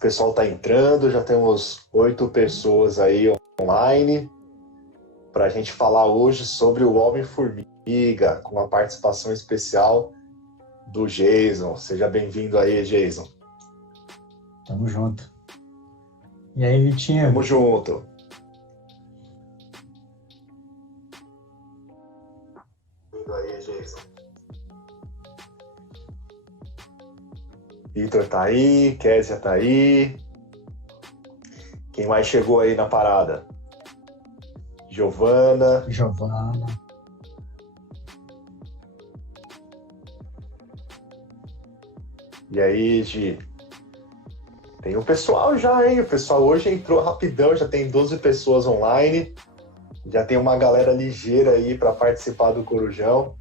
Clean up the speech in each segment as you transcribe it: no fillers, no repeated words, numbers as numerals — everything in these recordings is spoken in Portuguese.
pessoal está entrando, já temos 8 pessoas aí online para a gente falar hoje sobre o Homem-Formiga, com uma participação especial do Jason. Seja bem-vindo aí, Jason. Tamo junto. E aí, Vitinho? Tamo junto. Bem-vindo aí, Jason. Vitor tá aí, Kézia tá aí. Quem mais chegou aí na parada? Giovana. E aí, Gi? Tem um pessoal já, hein? O pessoal hoje entrou rapidão, já tem 12 pessoas online. Já tem uma galera ligeira aí para participar do Corujão.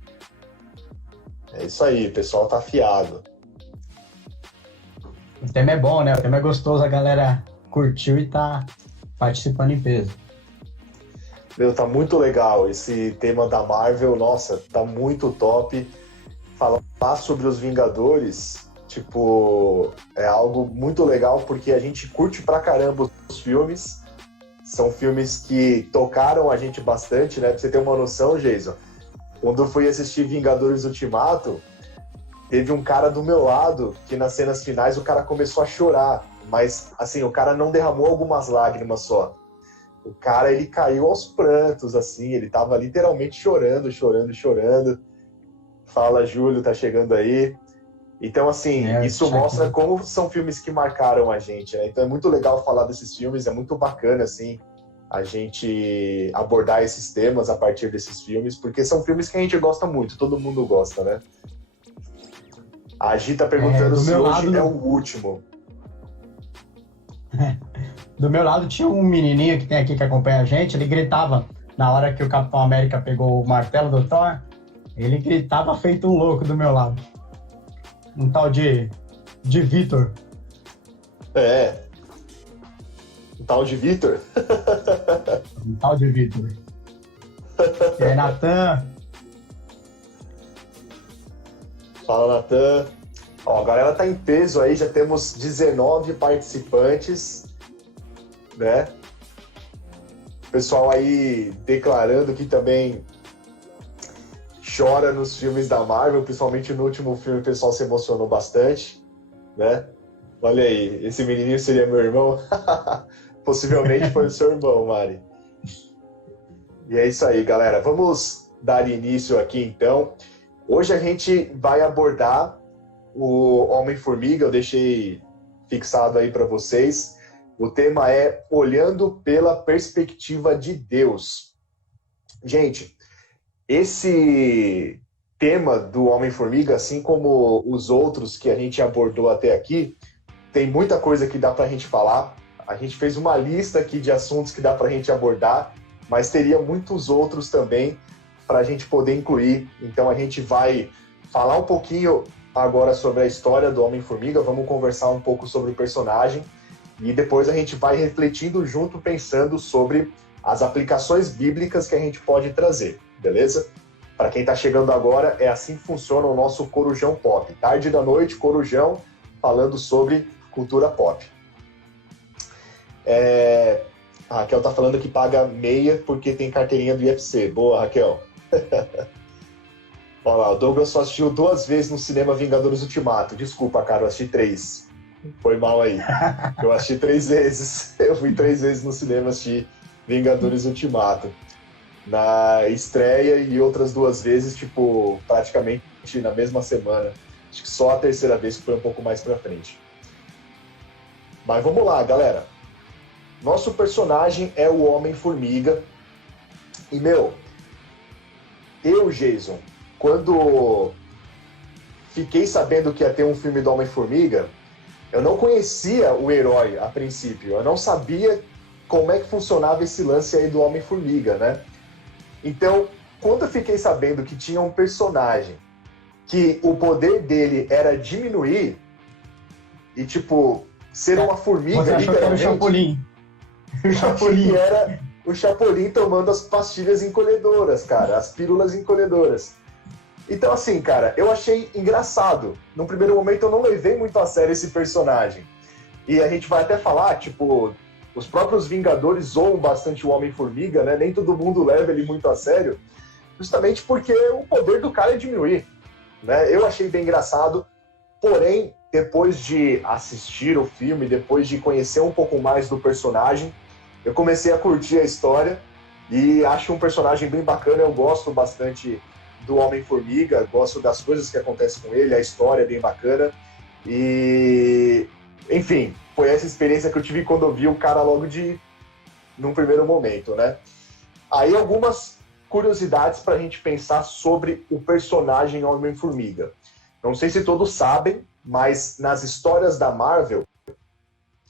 É isso aí, o pessoal tá afiado. O tema é bom, né? O tema é gostoso, a galera curtiu e tá participando em peso. Meu, tá muito legal esse tema da Marvel, nossa, tá muito top. Falar sobre os Vingadores, tipo, é algo muito legal porque a gente curte pra caramba os filmes. São filmes que tocaram a gente bastante, né? Pra você ter uma noção, Jason, quando eu fui assistir Vingadores Ultimato, teve um cara do meu lado que nas cenas finais o cara começou a chorar, mas assim, o cara não derramou algumas lágrimas só. O cara, ele caiu aos prantos, assim, ele tava literalmente chorando. Fala, Júlio, tá chegando aí. Então, assim, isso mostra como são filmes que marcaram a gente, né? Então é muito legal falar desses filmes, é muito bacana, assim, a gente abordar esses temas a partir desses filmes, porque são filmes que a gente gosta muito, todo mundo gosta, né? A Gi tá perguntando se hoje é o último. Do meu lado tinha um menininho que tem aqui que acompanha a gente, ele gritava na hora que o Capitão América pegou o martelo do Thor, ele gritava feito um louco do meu lado. Um tal de Vitor. É. Um tal de Vitor? Um tal de Vitor. E aí, Natan? Fala, Natan. Ó, a galera tá em peso aí, já temos 19 participantes, né? O pessoal aí declarando que também chora nos filmes da Marvel, principalmente no último filme o pessoal se emocionou bastante, né? Olha aí, esse menininho seria meu irmão? Possivelmente foi o seu irmão, Mari. E é isso aí, galera. Vamos dar início aqui, então. Hoje a gente vai abordar o Homem-Formiga, eu deixei fixado aí para vocês. O tema é Olhando pela Perspectiva de Deus. Gente, esse tema do Homem-Formiga, assim como os outros que a gente abordou até aqui, tem muita coisa que dá para a gente falar. A gente fez uma lista aqui de assuntos que dá para a gente abordar, mas teria muitos outros também para a gente poder incluir. Então a gente vai falar um pouquinho agora sobre a história do Homem-Formiga, vamos conversar um pouco sobre o personagem e depois a gente vai refletindo junto, pensando sobre as aplicações bíblicas que a gente pode trazer, beleza? Para quem está chegando agora, é assim que funciona o nosso Corujão Pop. Tarde da noite, Corujão, falando sobre cultura pop. A Raquel tá falando que paga meia porque tem carteirinha do IFC. Boa, Raquel. Olha lá, o Douglas só assistiu 2 vezes no cinema Vingadores Ultimato. Desculpa, cara, eu assisti 3. Foi mal aí. Eu assisti 3 vezes. Eu fui 3 vezes no cinema assistir Vingadores Ultimato. Na estreia e outras 2 vezes, tipo, praticamente na mesma semana. Acho que só a terceira vez que foi um pouco mais pra frente. Mas vamos lá, galera. Nosso personagem é o Homem-Formiga. E, eu, Jason, quando fiquei sabendo que ia ter um filme do Homem-Formiga, eu não conhecia o herói a princípio. Eu não sabia como é que funcionava esse lance aí do Homem-Formiga, né? Então, quando eu fiquei sabendo que tinha um personagem que o poder dele era diminuir e, tipo, ser uma formiga, você achou literalmente... que era o Chapolin. O Chapolin era o Chapolin tomando as pastilhas encolhedoras, cara, as pílulas encolhedoras. Então, assim, cara, eu achei engraçado. No primeiro momento, eu não levei muito a sério esse personagem. E a gente vai até falar, tipo, os próprios Vingadores zoam bastante o Homem-Formiga, né? Nem todo mundo leva ele muito a sério, justamente porque o poder do cara é diminuir, né? Eu achei bem engraçado, porém, depois de assistir o filme, depois de conhecer um pouco mais do personagem, eu comecei a curtir a história e acho um personagem bem bacana. Eu gosto bastante do Homem-Formiga, gosto das coisas que acontecem com ele, a história é bem bacana. E, enfim, foi essa experiência que eu tive quando eu vi o cara logo num primeiro momento, né? Aí algumas curiosidades para a gente pensar sobre o personagem Homem-Formiga. Não sei se todos sabem, mas nas histórias da Marvel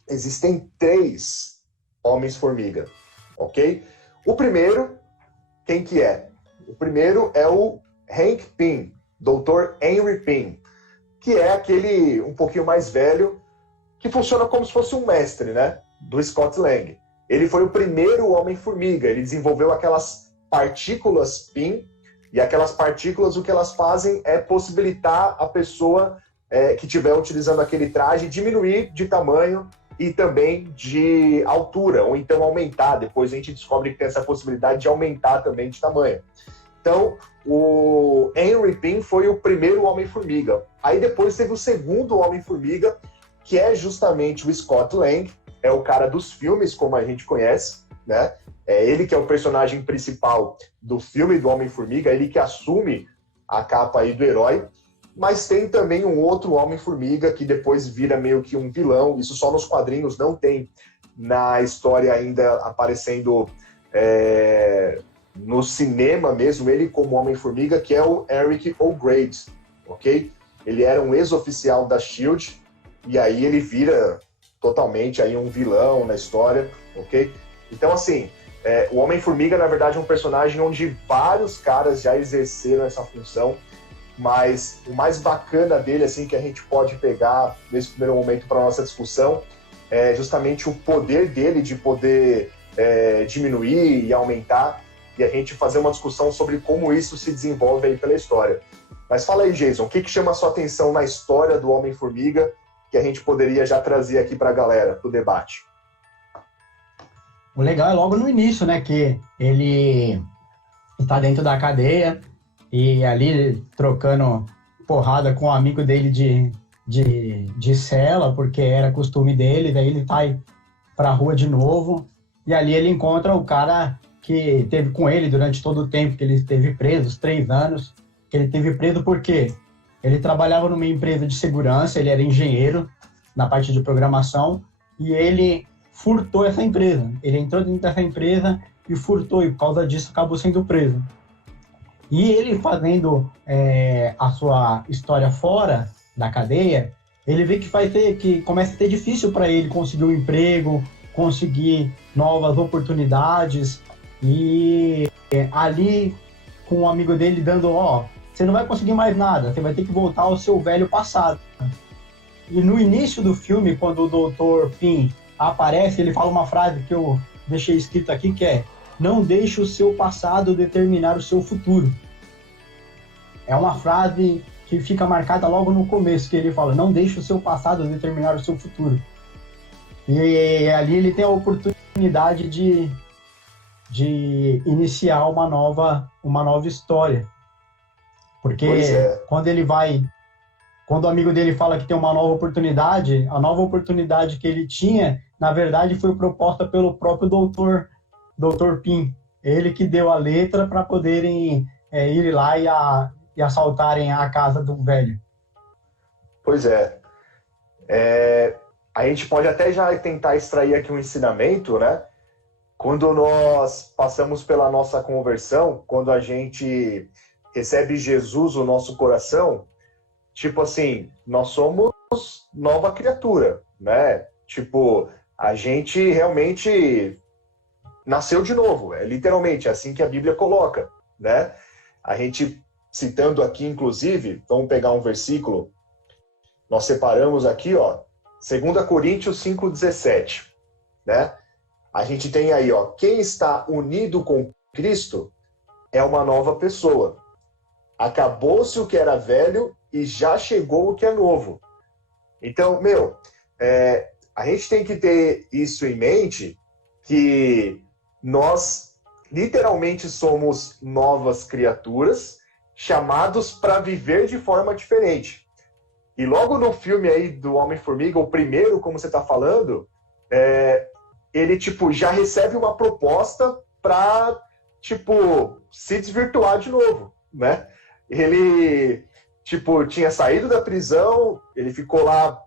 existem 3 Homens-Formiga, ok? O primeiro, quem que é? O primeiro é o Hank Pym, Dr. Henry Pym, que é aquele um pouquinho mais velho, que funciona como se fosse um mestre, né? Do Scott Lang. Ele foi o primeiro Homem-Formiga, ele desenvolveu aquelas partículas Pym, e aquelas partículas, o que elas fazem é possibilitar a pessoa que estiver utilizando aquele traje diminuir de tamanho e também de altura, ou então aumentar. Depois a gente descobre que tem essa possibilidade de aumentar também de tamanho. Então, o Henry Pym foi o primeiro Homem-Formiga. Aí depois teve o segundo Homem-Formiga, que é justamente o Scott Lang, é o cara dos filmes, como a gente conhece, né? É ele que é o personagem principal do filme do Homem-Formiga, ele que assume a capa aí do herói. Mas tem também um outro Homem-Formiga que depois vira meio que um vilão. Isso só nos quadrinhos, não tem na história ainda aparecendo no cinema mesmo, ele como Homem-Formiga, que é o Eric O'Grady, ok? Ele era um ex-oficial da SHIELD e aí ele vira totalmente aí um vilão na história, ok? Então, assim, o Homem-Formiga, na verdade, é um personagem onde vários caras já exerceram essa função, mas o mais bacana dele, assim, que a gente pode pegar nesse primeiro momento para nossa discussão, é justamente o poder dele de poder diminuir e aumentar, e a gente fazer uma discussão sobre como isso se desenvolve aí pela história. Mas fala aí, Jason, o que chama a sua atenção na história do Homem-Formiga que a gente poderia já trazer aqui para a galera, para o debate? O legal é logo no início, né, que ele está dentro da cadeia e ali trocando porrada com um amigo dele de cela, porque era costume dele, daí ele vai para a rua de novo, e ali ele encontra o cara que teve com ele durante todo o tempo que ele esteve preso, os 3 anos, que ele esteve preso porque ele trabalhava numa empresa de segurança, ele era engenheiro na parte de programação, e ele furtou essa empresa. Ele entrou dentro dessa empresa e furtou, e por causa disso acabou sendo preso. E ele fazendo a sua história fora da cadeia, ele vê que começa a ser difícil para ele conseguir um emprego, conseguir novas oportunidades, e ali com um amigo dele dando, você não vai conseguir mais nada, você vai ter que voltar ao seu velho passado. E no início do filme, quando o Dr. Pym aparece, ele fala uma frase que eu deixei escrito aqui, que é: não deixe o seu passado determinar o seu futuro. É uma frase que fica marcada logo no começo, que ele fala: não deixe o seu passado determinar o seu futuro. E ali ele tem a oportunidade de iniciar uma nova história. Porque quando o amigo dele fala que tem uma nova oportunidade, a nova oportunidade que ele tinha, na verdade, foi proposta pelo próprio Dr. Pym. Ele que deu a letra para poderem ir lá e assaltarem a casa do velho. Pois é. A gente pode até já tentar extrair aqui um ensinamento, né? Quando nós passamos pela nossa conversão, quando a gente recebe Jesus no nosso coração, tipo assim, nós somos nova criatura, né? Tipo, a gente realmente nasceu de novo, literalmente, é assim que a Bíblia coloca, né? A gente, citando aqui, inclusive, vamos pegar um versículo, nós separamos aqui, 2 Coríntios 5,17, né? A gente tem aí, quem está unido com Cristo é uma nova pessoa. Acabou-se o que era velho e já chegou o que é novo. Então, a gente tem que ter isso em mente, que nós literalmente somos novas criaturas, chamados para viver de forma diferente. E logo no filme aí do Homem-Formiga, o primeiro, como você está falando, ele, tipo, já recebe uma proposta para, tipo, se desvirtuar de novo, né? Ele, tipo, tinha saído da prisão, ele ficou lá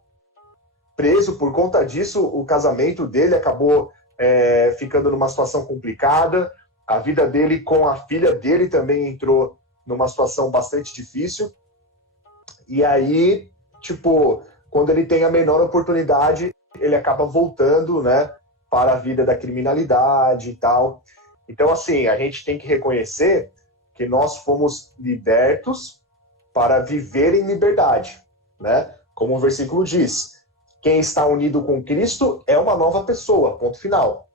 preso por conta disso, o casamento dele acabou ficando numa situação complicada, a vida dele com a filha dele também entrou numa situação bastante difícil, e aí, tipo, quando ele tem a menor oportunidade, ele acaba voltando, né, para a vida da criminalidade e tal. Então, assim, a gente tem que reconhecer que nós fomos libertos para viver em liberdade, né? Como o versículo diz, quem está unido com Cristo é uma nova pessoa, ponto final.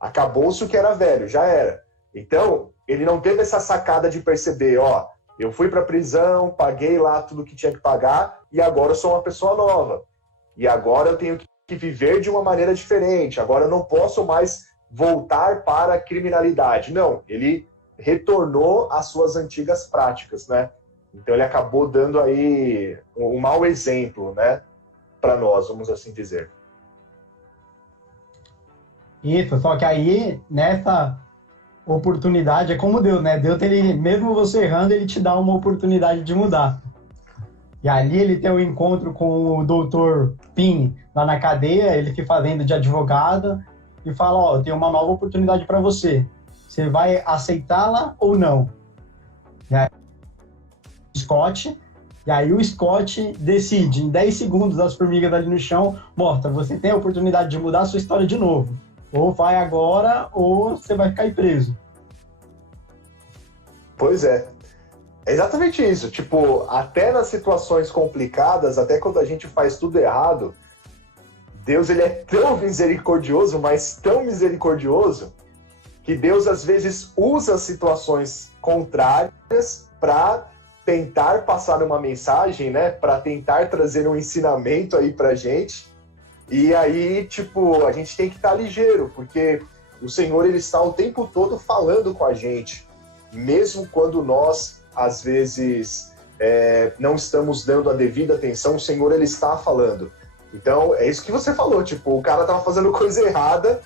Acabou-se o que era velho, já era. Então, ele não teve essa sacada de perceber, ó, eu fui para a prisão, paguei lá tudo que tinha que pagar e agora eu sou uma pessoa nova. E agora eu tenho que viver de uma maneira diferente. Agora eu não posso mais voltar para a criminalidade. Não, ele retornou às suas antigas práticas, né? Então ele acabou dando aí um mau exemplo, né? Para nós, vamos assim dizer. Isso, só que aí, nessa oportunidade, é como Deus, né? Deus, ele, mesmo você errando, ele te dá uma oportunidade de mudar. E ali ele tem um encontro com o Dr. Pym, lá na cadeia, ele se fazendo de advogado, e fala, ó, eu tenho uma nova oportunidade para você. Você vai aceitá-la ou não? E aí, Scott, e aí o Scott decide, em 10 segundos, as formigas ali no chão, mostra, você tem a oportunidade de mudar a sua história de novo. Ou vai agora, ou você vai ficar aí preso. Pois é. É exatamente isso. Tipo, até nas situações complicadas, até quando a gente faz tudo errado, Deus, ele é tão misericordioso, mas tão misericordioso, que Deus às vezes usa situações contrárias para tentar passar uma mensagem, né? Para tentar trazer um ensinamento aí pra gente. E aí, tipo, a gente tem que estar ligeiro, porque o Senhor, ele está o tempo todo falando com a gente, mesmo quando nós, às vezes, não estamos dando a devida atenção, o Senhor, ele está falando. Então, é isso que você falou, tipo, o cara estava fazendo coisa errada,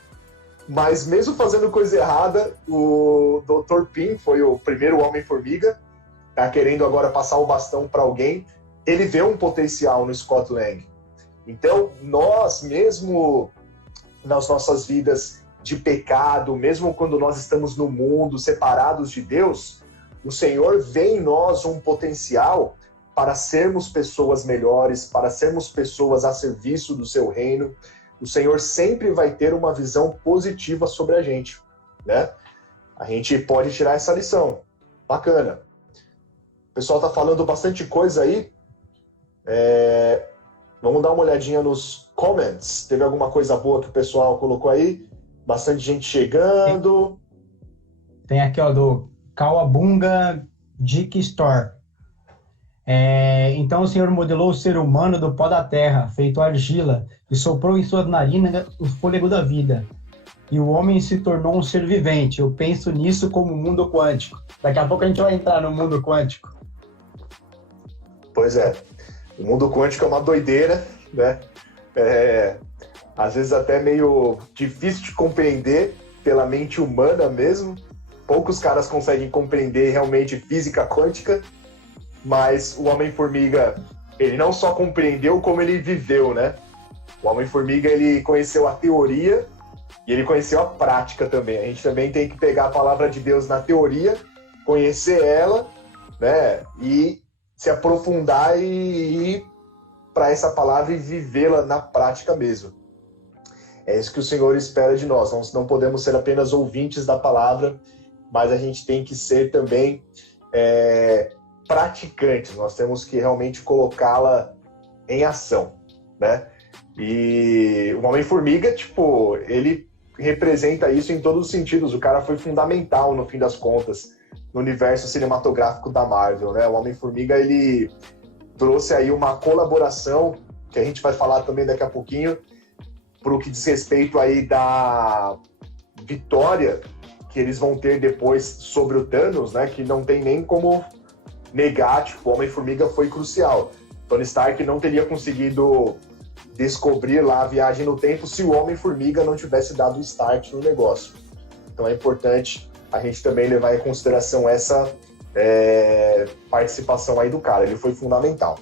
mas mesmo fazendo coisa errada, o Dr. Pym foi o primeiro Homem-Formiga, tá querendo agora passar o bastão para alguém, ele vê um potencial no Scott Lang. Então, nós, mesmo nas nossas vidas de pecado, mesmo quando nós estamos no mundo, separados de Deus, o Senhor vê em nós um potencial para sermos pessoas melhores, para sermos pessoas a serviço do seu reino. O Senhor sempre vai ter uma visão positiva sobre a gente, né? A gente pode tirar essa lição. Bacana. O pessoal está falando bastante coisa aí. Vamos dar uma olhadinha nos comments. Teve alguma coisa boa que o pessoal colocou aí? Bastante gente chegando. Tem aqui, ó, do Kawabunga Dick Store. Então o Senhor modelou o ser humano do pó da terra, feito argila, e soprou em suas narinas o fôlego da vida. E o homem se tornou um ser vivente. Eu penso nisso como mundo quântico. Daqui a pouco a gente vai entrar no mundo quântico. Pois é. O mundo quântico é uma doideira, né? Às vezes até meio difícil de compreender pela mente humana mesmo. Poucos caras conseguem compreender realmente física quântica, mas o Homem-Formiga, ele não só compreendeu, como ele viveu, né? O Homem-Formiga, ele conheceu a teoria e ele conheceu a prática também. A gente também tem que pegar a palavra de Deus na teoria, conhecer ela, né? E se aprofundar e ir para essa palavra e vivê-la na prática mesmo. É isso que o Senhor espera de nós. Nós não podemos ser apenas ouvintes da palavra, mas a gente tem que ser também praticantes. Nós temos que realmente colocá-la em ação, né? E o Homem-Formiga, tipo, ele representa isso em todos os sentidos. O cara foi fundamental, no fim das contas, no universo cinematográfico da Marvel, né? O Homem-Formiga, ele trouxe aí uma colaboração, que a gente vai falar também daqui a pouquinho, pro que diz respeito aí da vitória que eles vão ter depois sobre o Thanos, né? Que não tem nem como negar, tipo, o Homem-Formiga foi crucial. Tony Stark não teria conseguido descobrir lá a viagem no tempo se o Homem-Formiga não tivesse dado o start no negócio. Então é importante a gente também levar em consideração essa participação aí do cara. Ele foi fundamental.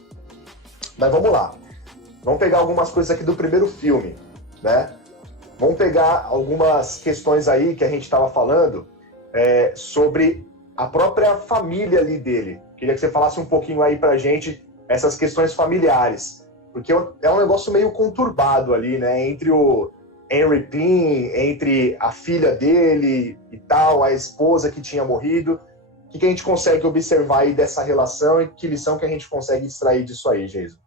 Mas vamos lá. Vamos pegar algumas coisas aqui do primeiro filme, né? Vamos pegar algumas questões aí que a gente estava falando sobre a própria família ali dele. Queria que você falasse um pouquinho aí pra gente essas questões familiares. Porque é um negócio meio conturbado ali, né? Entre o Henry Pym, entre a filha dele e tal, a esposa que tinha morrido. O que a gente consegue observar aí dessa relação e que lição que a gente consegue extrair disso aí, Jason?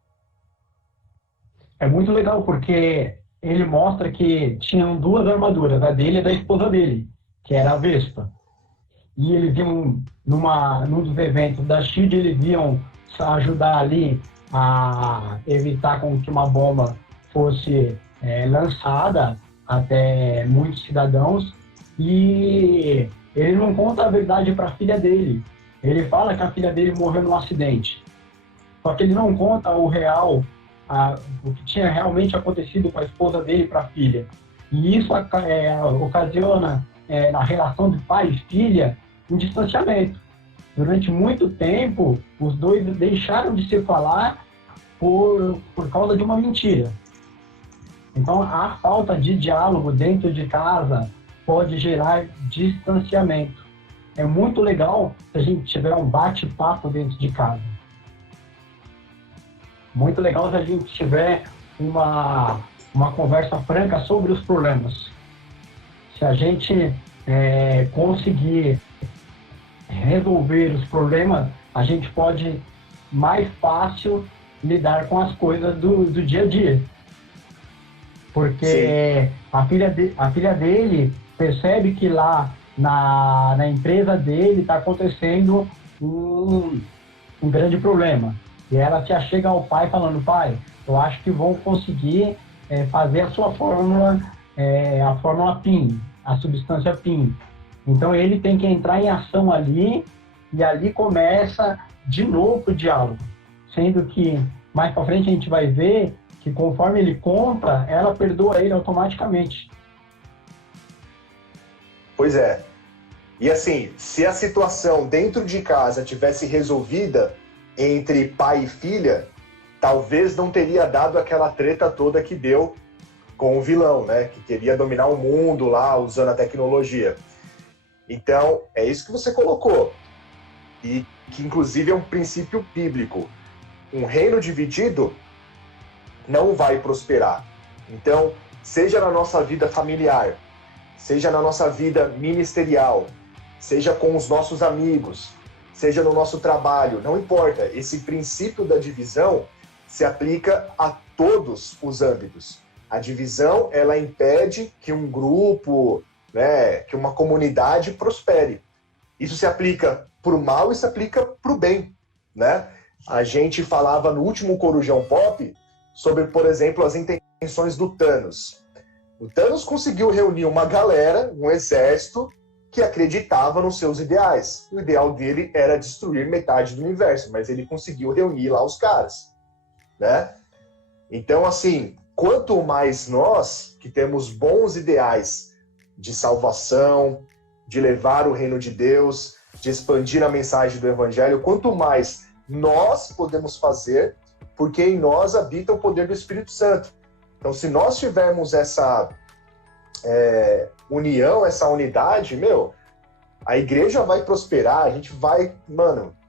É muito legal, porque ele mostra que tinham duas armaduras, a dele e da esposa dele, que era a Vespa. E eles iam, num dos eventos da SHIELD, eles iam ajudar ali a evitar com que uma bomba fosse lançada até muitos cidadãos, e ele não conta a verdade para a filha dele. Ele fala que a filha dele morreu num acidente, só que ele não conta o real, o que tinha realmente acontecido com a esposa dele para a filha. E isso ocasiona, na relação de pai e filha, um distanciamento. Durante muito tempo, os dois deixaram de se falar por causa de uma mentira. Então, a falta de diálogo dentro de casa pode gerar distanciamento. É muito legal se a gente tiver um bate-papo dentro de casa. Muito legal se a gente tiver uma conversa franca sobre os problemas. Se a gente conseguir resolver os problemas, a gente pode mais fácil lidar com as coisas do dia a dia. Porque a filha dele percebe que lá na empresa dele está acontecendo um grande problema. E ela se achega ao pai falando: pai, eu acho que vão conseguir fazer a sua fórmula, a fórmula PIN, a substância PIN. Então ele tem que entrar em ação ali, e ali começa de novo o diálogo. Sendo que mais para frente a gente vai ver que conforme ele conta, ela perdoa ele automaticamente. Pois é. E assim, se a situação dentro de casa tivesse resolvida entre pai e filha, talvez não teria dado aquela treta toda que deu com o vilão, né? Que queria dominar o mundo lá, usando a tecnologia. Então, é isso que você colocou. E que, inclusive, é um princípio bíblico. Um reino dividido não vai prosperar. Então, seja na nossa vida familiar, seja na nossa vida ministerial, seja com os nossos amigos, seja no nosso trabalho, não importa. Esse princípio da divisão se aplica a todos os âmbitos. A divisão, ela impede que um grupo, né, que uma comunidade prospere. Isso se aplica para o mal e se aplica para o bem, né? A gente falava no último Corujão Pop sobre, por exemplo, as intenções do Thanos. O Thanos conseguiu reunir uma galera, um exército, que acreditava nos seus ideais. O ideal dele era destruir metade do universo, mas ele conseguiu reunir lá os caras, né? Então, assim, quanto mais nós, que temos bons ideais de salvação, de levar o reino de Deus, de expandir a mensagem do Evangelho, quanto mais nós podemos fazer, porque em nós habita o poder do Espírito Santo. Então, se nós tivermos essa união, essa unidade, a igreja vai prosperar, a gente vai,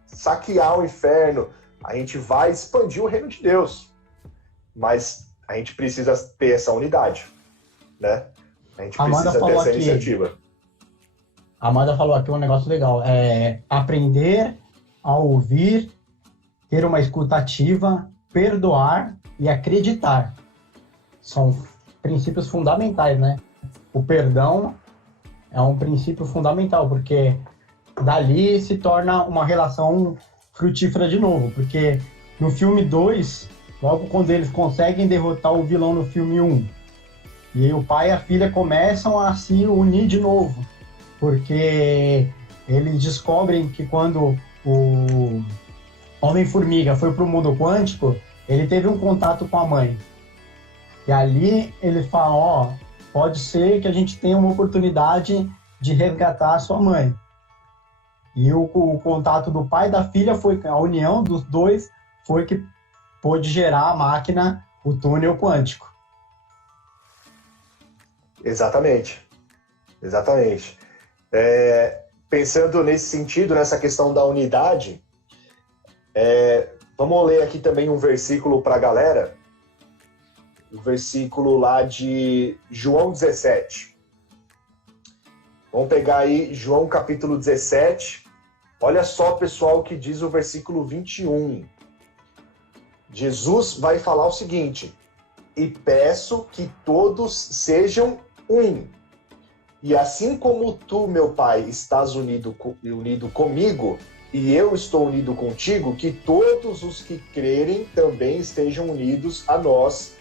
saquear o inferno, a gente vai expandir o reino de Deus. Mas a gente precisa ter essa unidade, né? A gente precisa ter essa iniciativa. A Amanda falou aqui um negócio legal, aprender a ouvir, ter uma escuta ativa, perdoar e acreditar. São princípios fundamentais, né? O perdão é um princípio fundamental, porque dali se torna uma relação frutífera de novo, porque no filme 2, logo quando eles conseguem derrotar o vilão no filme 1, E aí o pai e a filha começam a se unir de novo, porque eles descobrem que quando o Homem-Formiga foi para o mundo quântico, ele teve um contato com a mãe. E ali ele fala, ó, pode ser que a gente tenha uma oportunidade de resgatar a sua mãe. E o contato do pai e da filha foi, a união dos dois foi que pôde gerar a máquina, o túnel quântico. Exatamente. Exatamente. Pensando nesse sentido, nessa questão da unidade, vamos ler aqui também um versículo para a galera. O versículo lá de João 17. Vamos pegar aí João capítulo 17. Olha só, pessoal, o que diz o versículo 21. Jesus vai falar o seguinte: e peço que todos sejam um. E assim como tu, meu Pai, estás unido comigo, e eu estou unido contigo, que todos os que crerem também estejam unidos a nós,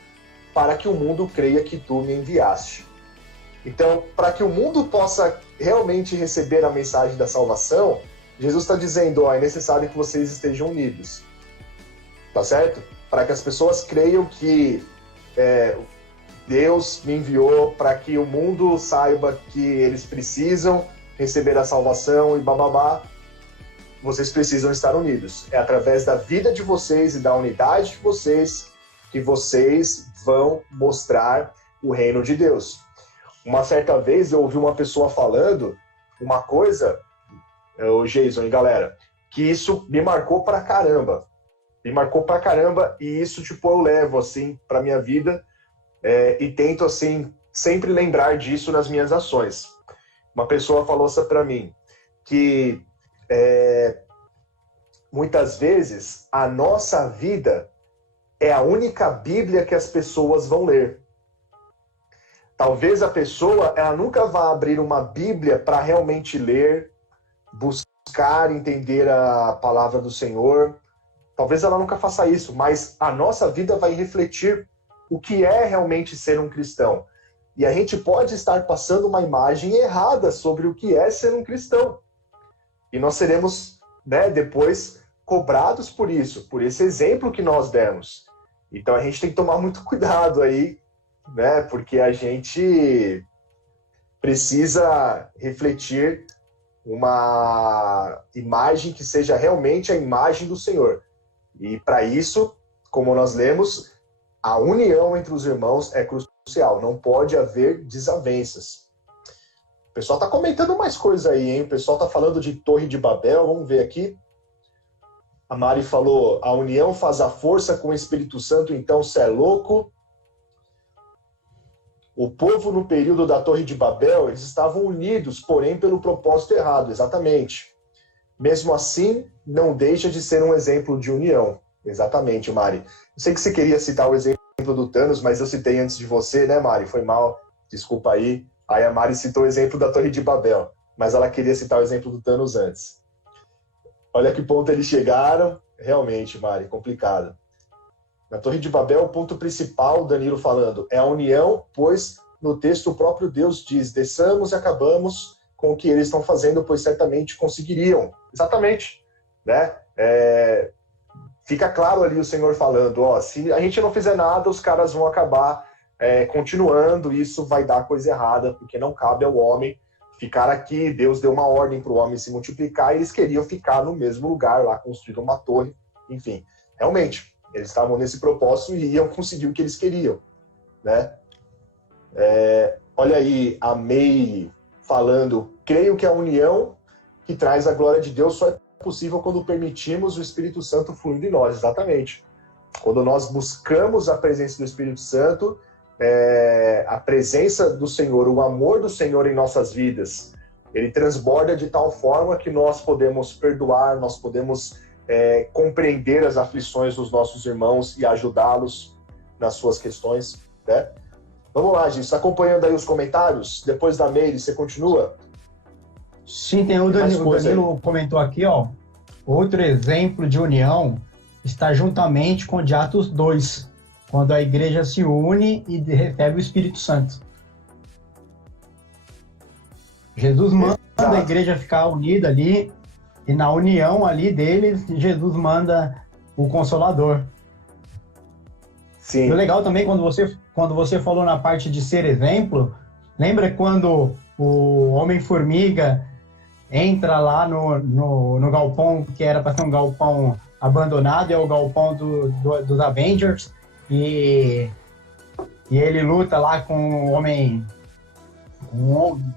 para que o mundo creia que tu me enviaste. Então, para que o mundo possa realmente receber a mensagem da salvação, Jesus está dizendo, ó, é necessário que vocês estejam unidos. Tá certo? Para que as pessoas creiam que Deus me enviou, para que o mundo saiba que eles precisam receber a salvação e bababá, vocês precisam estar unidos. É através da vida de vocês e da unidade de vocês que vocês vão mostrar o reino de Deus. Uma certa vez eu ouvi uma pessoa falando uma coisa, o Jason e galera, que isso me marcou pra caramba. Me marcou pra caramba, e isso, tipo, eu levo, assim, pra minha vida, e tento, assim, sempre lembrar disso nas minhas ações. Uma pessoa falou isso pra mim, que muitas vezes a nossa vida é a única Bíblia que as pessoas vão ler. Talvez a pessoa, ela nunca vá abrir uma Bíblia para realmente ler, buscar entender a palavra do Senhor. Talvez ela nunca faça isso, mas a nossa vida vai refletir o que é realmente ser um cristão. E a gente pode estar passando uma imagem errada sobre o que é ser um cristão. E nós seremos, depois cobrados por isso, por esse exemplo que nós demos. Então a gente tem que tomar muito cuidado aí, porque a gente precisa refletir uma imagem que seja realmente a imagem do Senhor. E para isso, como nós lemos, a união entre os irmãos é crucial. Não pode haver desavenças. O pessoal está comentando mais coisas aí, hein? O pessoal está falando de Torre de Babel. Vamos ver aqui. A Mari falou, a união faz a força com o Espírito Santo, então você é louco. O povo no período da Torre de Babel, eles estavam unidos, porém pelo propósito errado, exatamente. Mesmo assim, não deixa de ser um exemplo de união. Exatamente, Mari. Eu sei que você queria citar o exemplo do Thanos, mas eu citei antes de você, né, Mari? Foi mal, desculpa aí. Aí a Mari citou o exemplo da Torre de Babel, mas ela queria citar o exemplo do Thanos antes. Olha que ponto eles chegaram. Realmente, Mari, complicado. Na Torre de Babel, o ponto principal, Danilo falando, é a união, pois no texto o próprio Deus diz, desçamos e acabamos com o que eles estão fazendo, pois certamente conseguiriam. Exatamente. Fica claro ali o Senhor falando, se a gente não fizer nada, os caras vão acabar continuando, e isso vai dar coisa errada, porque não cabe ao homem ficar aqui. Deus deu uma ordem para o homem se multiplicar, e eles queriam ficar no mesmo lugar, lá construir uma torre, enfim. Realmente, eles estavam nesse propósito e iam conseguir o que eles queriam, olha aí a Meire falando, creio que a união que traz a glória de Deus só é possível quando permitimos o Espírito Santo fluindo em nós. Exatamente. Quando nós buscamos a presença do Espírito Santo, a presença do Senhor, o amor do Senhor em nossas vidas, ele transborda de tal forma que nós podemos perdoar, nós podemos compreender as aflições dos nossos irmãos e ajudá-los nas suas questões. Vamos lá, gente. Está acompanhando aí os comentários? Depois da Meire, você continua? Sim, tem o Danilo comentou aqui, outro exemplo de união está juntamente com o de Atos 2, quando a igreja se une e recebe o Espírito Santo. Jesus manda Exato. a igreja ficar unida ali, e na união ali deles, Jesus manda o Consolador. Sim. E o legal também, quando você falou na parte de ser exemplo, lembra quando o Homem-Formiga entra lá no galpão, que era para ser um galpão abandonado, é o galpão dos Avengers, e ele luta lá com o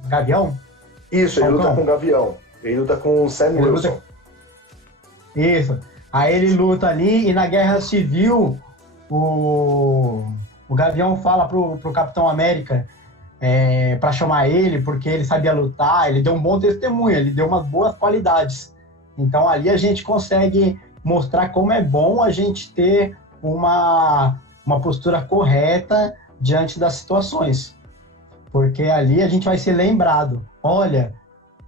Gavião? Isso, ele luta Falcão? com o Gavião. Ele luta com o Sam Wilson. Isso. Aí ele luta ali, e na Guerra Civil, o Gavião fala pro Capitão América para chamar ele, porque ele sabia lutar, ele deu um bom testemunho, ele deu umas boas qualidades. Então ali a gente consegue mostrar como é bom a gente ter uma postura correta diante das situações. Porque ali a gente vai ser lembrado. Olha,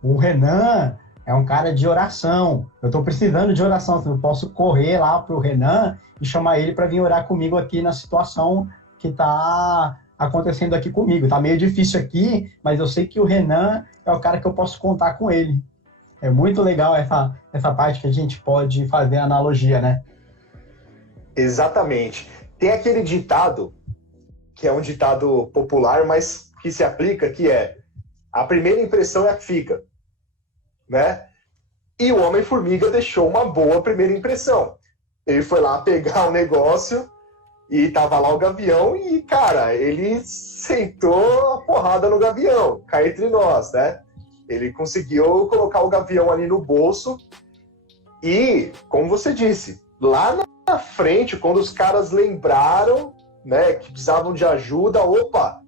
o Renan é um cara de oração. Eu estou precisando de oração. Eu posso correr lá pro Renan e chamar ele para vir orar comigo aqui na situação que está acontecendo aqui comigo. Tá meio difícil aqui, mas eu sei que o Renan é o cara que eu posso contar com ele. É muito legal essa parte que a gente pode fazer a analogia, né? Exatamente. Tem aquele ditado, que é um ditado popular, mas que se aplica, que é: a primeira impressão é a que fica, né? E o Homem-Formiga deixou uma boa primeira impressão. Ele foi lá pegar o negócio e tava lá o Gavião e, cara, ele sentou a porrada no Gavião, cá entre nós, né? Ele conseguiu colocar o Gavião ali no bolso e, como você disse, lá na frente, quando os caras lembraram, né, que precisavam de ajuda, opa,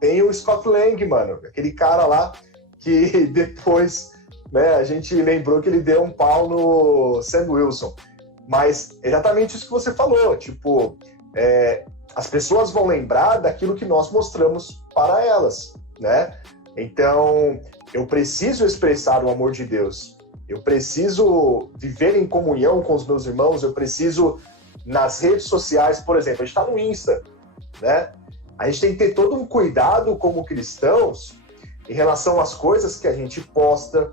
tem o Scott Lang, mano, aquele cara lá que depois, né, a gente lembrou que ele deu um pau no Sam Wilson. Mas exatamente isso que você falou, tipo, as pessoas vão lembrar daquilo que nós mostramos para elas, né? Então, eu preciso expressar o amor de Deus, eu preciso viver em comunhão com os meus irmãos, eu preciso, nas redes sociais, por exemplo, a gente está no Insta, né? A gente tem que ter todo um cuidado como cristãos em relação às coisas que a gente posta,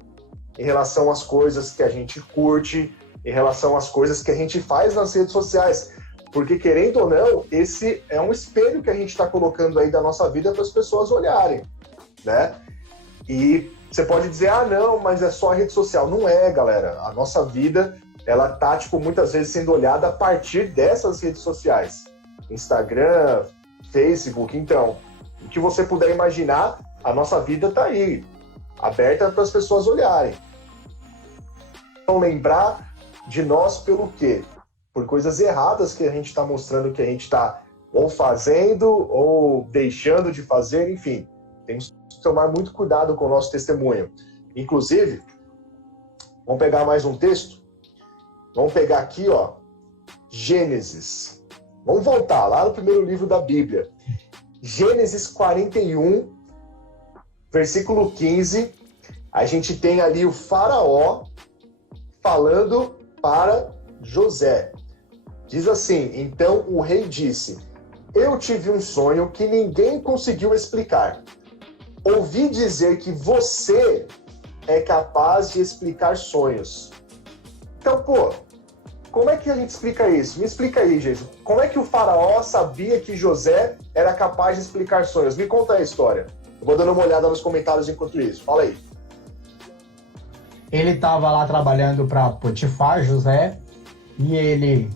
em relação às coisas que a gente curte, em relação às coisas que a gente faz nas redes sociais. Porque, querendo ou não, esse é um espelho que a gente está colocando aí da nossa vida para as pessoas olharem, né? E você pode dizer, ah, não, mas é só a rede social. Não é, galera. A nossa vida, ela tá, tipo, muitas vezes sendo olhada a partir dessas redes sociais. Instagram, Facebook. Então, o que você puder imaginar, a nossa vida tá aí, aberta para as pessoas olharem. Então, lembrar de nós pelo quê? Por coisas erradas que a gente está mostrando que a gente está ou fazendo ou deixando de fazer, enfim. Temos que tomar muito cuidado com o nosso testemunho. Inclusive, vamos pegar mais um texto? Vamos pegar aqui, ó, Gênesis. Vamos voltar lá no primeiro livro da Bíblia. Gênesis 41, versículo 15. A gente tem ali o faraó falando para José. Diz assim: então o rei disse: eu tive um sonho que ninguém conseguiu explicar. Ouvi dizer que você é capaz de explicar sonhos. Então, pô, como é que a gente explica isso? Me explica aí, Jesus. Como é que o faraó sabia que José era capaz de explicar sonhos? Me conta aí a história. Eu vou dando uma olhada nos comentários enquanto isso. Fala aí. Ele estava lá trabalhando para Potifar, José, e ele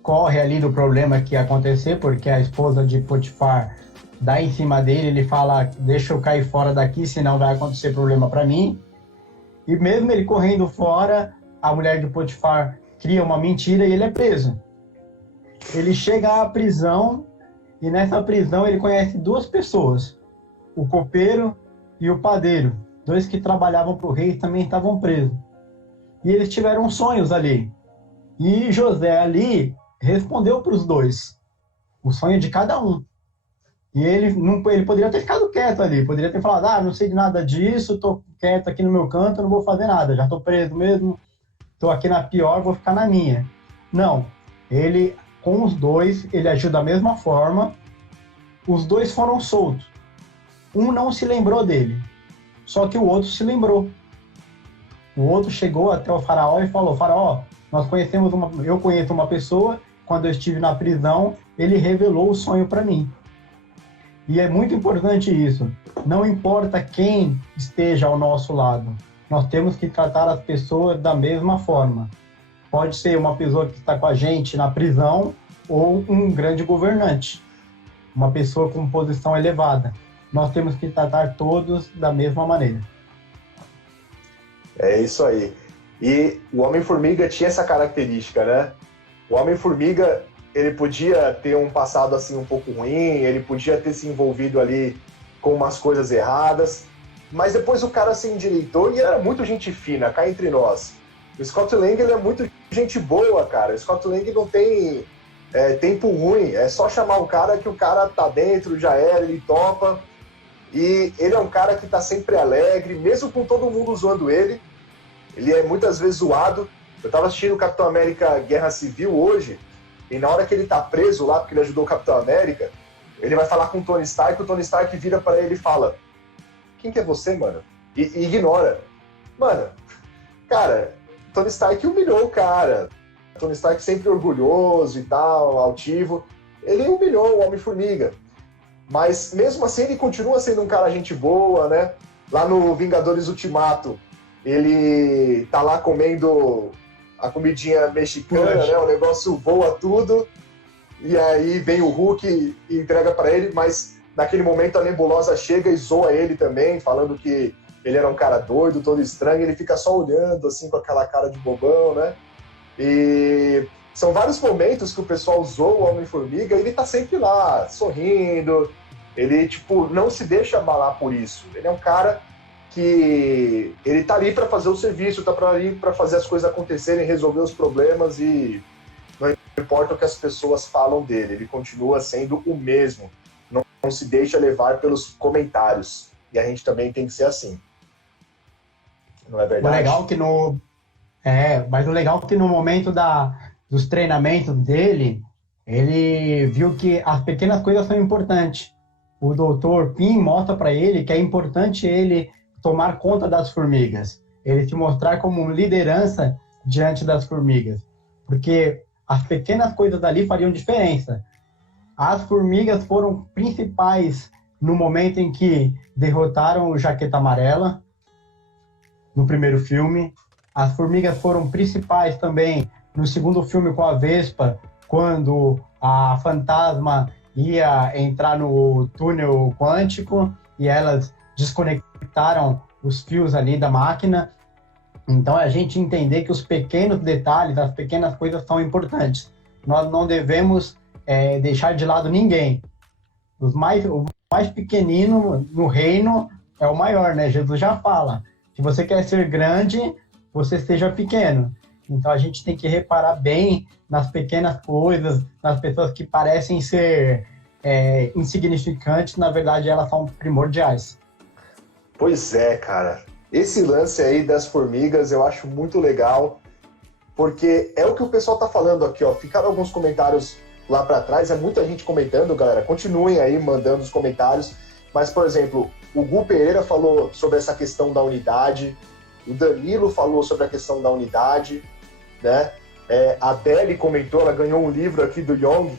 corre ali do problema que ia acontecer, porque a esposa de Potifar dá em cima dele, ele fala: deixa eu cair fora daqui, senão vai acontecer problema para mim. E mesmo ele correndo fora, a mulher de Potifar cria uma mentira e ele é preso. Ele chega à prisão, e nessa prisão ele conhece duas pessoas, o copeiro e o padeiro, dois que trabalhavam para o rei e também estavam presos. E eles tiveram sonhos ali. E José ali respondeu para os dois o sonho de cada um. E ele poderia ter ficado quieto ali, poderia ter falado: ah, não sei de nada disso, estou quieto aqui no meu canto, não vou fazer nada, já estou preso mesmo, estou aqui na pior, vou ficar na minha. Não, ele, com os dois, ele agiu da mesma forma, os dois foram soltos. Um não se lembrou dele, Só que o outro se lembrou. O outro chegou até o faraó e falou: faraó, eu conheço uma pessoa, quando eu estive na prisão, ele revelou o sonho para mim. E é muito importante isso. Não importa quem esteja ao nosso lado, nós temos que tratar as pessoas da mesma forma. Pode ser uma pessoa que está com a gente na prisão ou um grande governante, uma pessoa com posição elevada. Nós temos que tratar todos da mesma maneira. É isso aí. E o Homem-Formiga tinha essa característica, né? O Homem-Formiga, ele podia ter um passado assim um pouco ruim, ele podia ter se envolvido ali com umas coisas erradas, mas depois o cara se endireitou e era muito gente fina, cá entre nós. O Scott Lang, ele é muito gente boa, cara. O Scott Lang não tem tempo ruim, é só chamar o cara que o cara tá dentro, já era, ele topa. E ele é um cara que tá sempre alegre, mesmo com todo mundo zoando ele. Ele é muitas vezes zoado. Eu tava assistindo o Capitão América Guerra Civil hoje, e na hora que ele tá preso lá, porque ele ajudou o Capitão América, ele vai falar com o Tony Stark, o Tony Stark vira pra ele e fala: quem que é você, mano? E ignora. Mano, cara, Tony Stark humilhou o cara. Tony Stark sempre orgulhoso e tal, altivo. Ele humilhou o Homem-Formiga. Mas mesmo assim ele continua sendo um cara gente boa, né? Lá no Vingadores Ultimato, ele tá lá comendo a comidinha mexicana, né? O negócio voa tudo. E aí vem o Hulk e entrega pra ele, mas naquele momento a Nebulosa chega e zoa ele também, falando que ele era um cara doido, todo estranho, ele fica só olhando assim com aquela cara de bobão, né? E são vários momentos que o pessoal zoa o Homem-Formiga e ele tá sempre lá, sorrindo. Ele, tipo, não se deixa abalar por isso. Ele é um cara que ele tá ali para fazer o serviço, tá ali para fazer as coisas acontecerem, resolver os problemas e não importa o que as pessoas falam dele, ele continua sendo o mesmo. Não se deixa levar pelos comentários. E a gente também tem que ser assim. Não é verdade? Mas o legal é que no momento dos treinamentos dele, ele viu que as pequenas coisas são importantes. O Dr. Pym mostra para ele que é importante ele tomar conta das formigas, ele se mostrar como liderança diante das formigas, porque as pequenas coisas ali fariam diferença. As formigas foram principais no momento em que derrotaram o Jaqueta Amarela, no primeiro filme. As formigas foram principais também no segundo filme com a Vespa, quando a Fantasma ia entrar no túnel quântico e elas desconectaram os fios ali da máquina. Então, a gente entender que os pequenos detalhes, as pequenas coisas são importantes. Nós não devemos deixar de lado ninguém. O mais pequenino no reino é o maior, né? Jesus já fala, se você quer ser grande, você seja pequeno. Então, a gente tem que reparar bem nas pequenas coisas, nas pessoas que parecem ser insignificantes, na verdade, elas são primordiais. Pois é, cara. Esse lance aí das formigas eu acho muito legal, porque é o que o pessoal tá falando aqui, ó. Ficaram alguns comentários lá para trás, é muita gente comentando, galera. Continuem aí mandando os comentários. Mas, por exemplo, o Gu Pereira falou sobre essa questão da unidade, o Danilo falou sobre a questão da unidade, né? A Deli comentou, ela ganhou um livro aqui do Young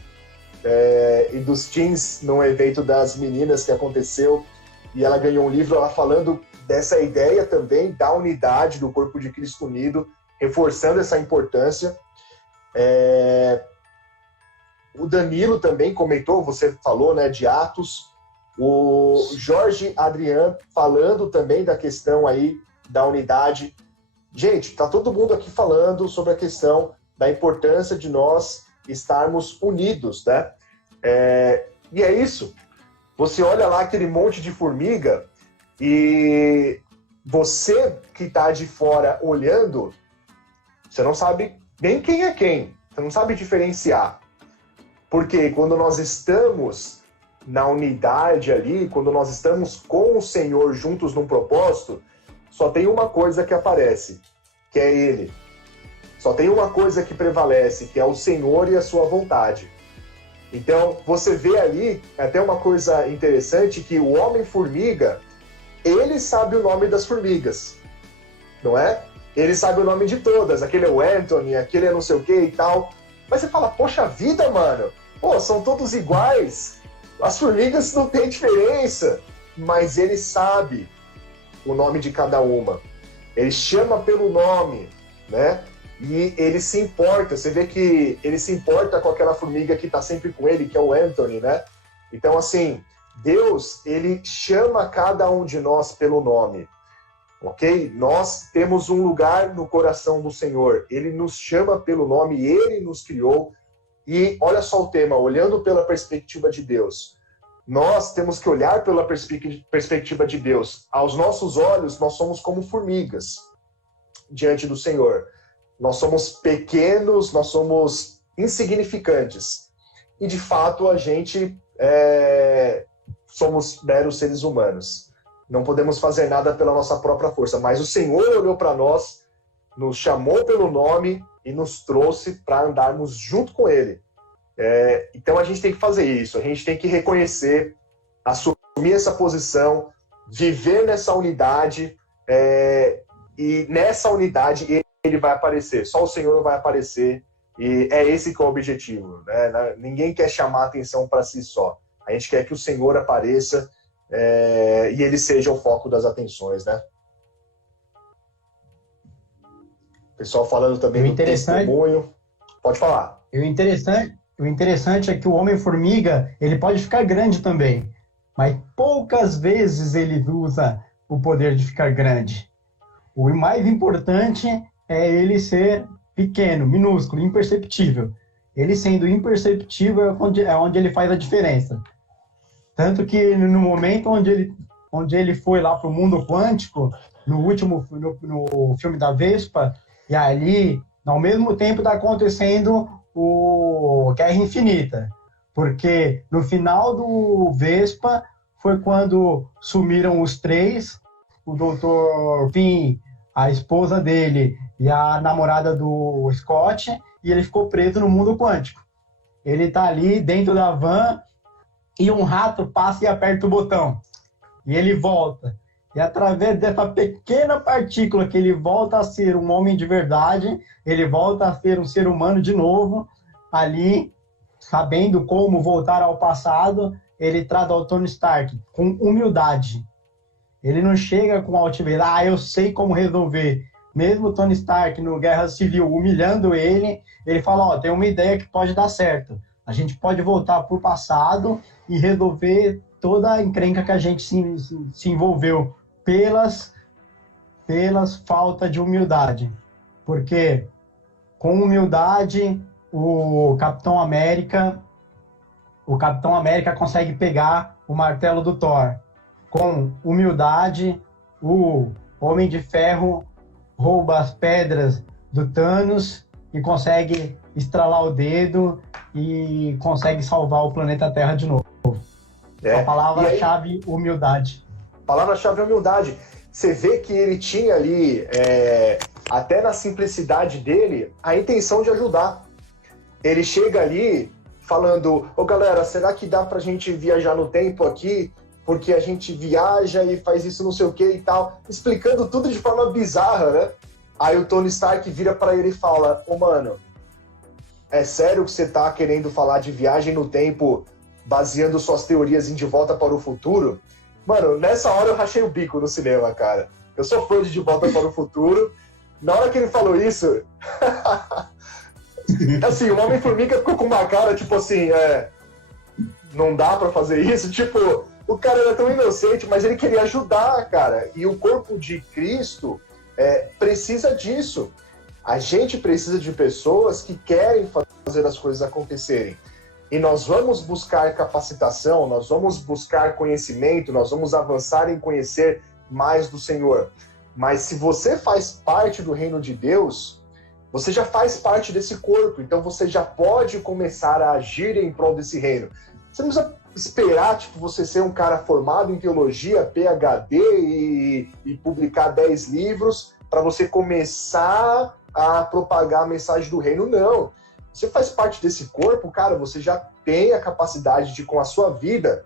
e dos teens num evento das meninas que aconteceu, e ela ganhou um livro, ela falando dessa ideia também da unidade do corpo de Cristo unido, reforçando essa importância. O Danilo também comentou, você falou, né, de Atos, o Jorge Adrian falando também da questão aí da unidade. Gente, tá todo mundo aqui falando sobre a questão da importância de nós estarmos unidos, né? E é isso. Você olha lá aquele monte de formiga e você que está de fora olhando, você não sabe nem quem é quem. Você não sabe diferenciar. Porque quando nós estamos na unidade ali, quando nós estamos com o Senhor juntos num propósito, só tem uma coisa que aparece, que é Ele. Só tem uma coisa que prevalece, que é o Senhor e a sua vontade. Então, você vê ali, até uma coisa interessante, que o Homem-Formiga, ele sabe o nome das formigas, não é? Ele sabe o nome de todas, aquele é o Anthony, aquele é não sei o que e tal. Mas você fala, poxa vida, mano, pô, são todos iguais, as formigas não tem diferença, mas ele sabe o nome de cada uma. Ele chama pelo nome, né? E ele se importa, você vê que ele se importa com aquela formiga que está sempre com ele, que é o Anthony, né? Então, assim, Deus, ele chama cada um de nós pelo nome, ok? Nós temos um lugar no coração do Senhor, ele nos chama pelo nome, ele nos criou, e olha só o tema, olhando pela perspectiva de Deus. Nós temos que olhar pela perspectiva de Deus. Aos nossos olhos, nós somos como formigas diante do Senhor. Nós somos pequenos, nós somos insignificantes. E, de fato, a gente somos meros seres humanos. Não podemos fazer nada pela nossa própria força. Mas o Senhor olhou para nós, nos chamou pelo nome e nos trouxe para andarmos junto com Ele. Então, a gente tem que fazer isso. A gente tem que reconhecer, assumir essa posição, viver nessa unidade, e nessa unidade ele vai aparecer, só o Senhor vai aparecer, e é esse que é o objetivo, né? Ninguém quer chamar a atenção para si só, a gente quer que o Senhor apareça e ele seja o foco das atenções, né? O pessoal falando também do testemunho, pode falar. O interessante é que o Homem-Formiga, ele pode ficar grande também, mas poucas vezes ele usa o poder de ficar grande. O mais importante é ele ser pequeno, minúsculo, imperceptível. Ele sendo imperceptível é onde ele faz a diferença. Tanto que no momento onde ele foi lá para o mundo quântico, no filme da Vespa, e ali, ao mesmo tempo, está acontecendo o Guerra Infinita. Porque no final do Vespa foi quando sumiram os três, o Dr. Pym, a esposa dele e a namorada do Scott, e ele ficou preso no mundo quântico. Ele está ali dentro da van e um rato passa e aperta o botão. E ele volta. E através dessa pequena partícula que ele volta a ser um homem de verdade, ele volta a ser um ser humano de novo, ali, sabendo como voltar ao passado, ele traz ao Tony Stark com humildade. Ele não chega com altivez, eu sei como resolver. Mesmo o Tony Stark no Guerra Civil humilhando ele, ele fala, tem uma ideia que pode dar certo. A gente pode voltar para o passado e resolver toda a encrenca que a gente se envolveu pelas falta de humildade. Porque com humildade o Capitão América consegue pegar o martelo do Thor. Com humildade, o Homem de Ferro rouba as pedras do Thanos e consegue estralar o dedo e consegue salvar o planeta Terra de novo. A palavra-chave, humildade. Palavra-chave, humildade. Você vê que ele tinha ali, até na simplicidade dele, a intenção de ajudar. Ele chega ali falando, galera, será que dá pra gente viajar no tempo aqui? Porque a gente viaja e faz isso não sei o que e tal, explicando tudo de forma bizarra, né? Aí o Tony Stark vira pra ele e fala, mano, é sério que você tá querendo falar de viagem no tempo baseando suas teorias em De Volta para o Futuro? Mano, nessa hora eu rachei o bico no cinema, cara. Eu sou fã de Volta para o Futuro. Na hora que ele falou isso, assim, o Homem-Formiga ficou com uma cara, tipo assim, não dá pra fazer isso, tipo... O cara era tão inocente, mas ele queria ajudar, cara. E o corpo de Cristo precisa disso. A gente precisa de pessoas que querem fazer as coisas acontecerem. E nós vamos buscar capacitação, nós vamos buscar conhecimento, nós vamos avançar em conhecer mais do Senhor. Mas se você faz parte do reino de Deus, você já faz parte desse corpo. Então você já pode começar a agir em prol desse reino. Você não precisa esperar você ser um cara formado em teologia, PhD e publicar 10 livros para você começar a propagar a mensagem do reino. Não. Você faz parte desse corpo, cara, você já tem a capacidade de, com a sua vida,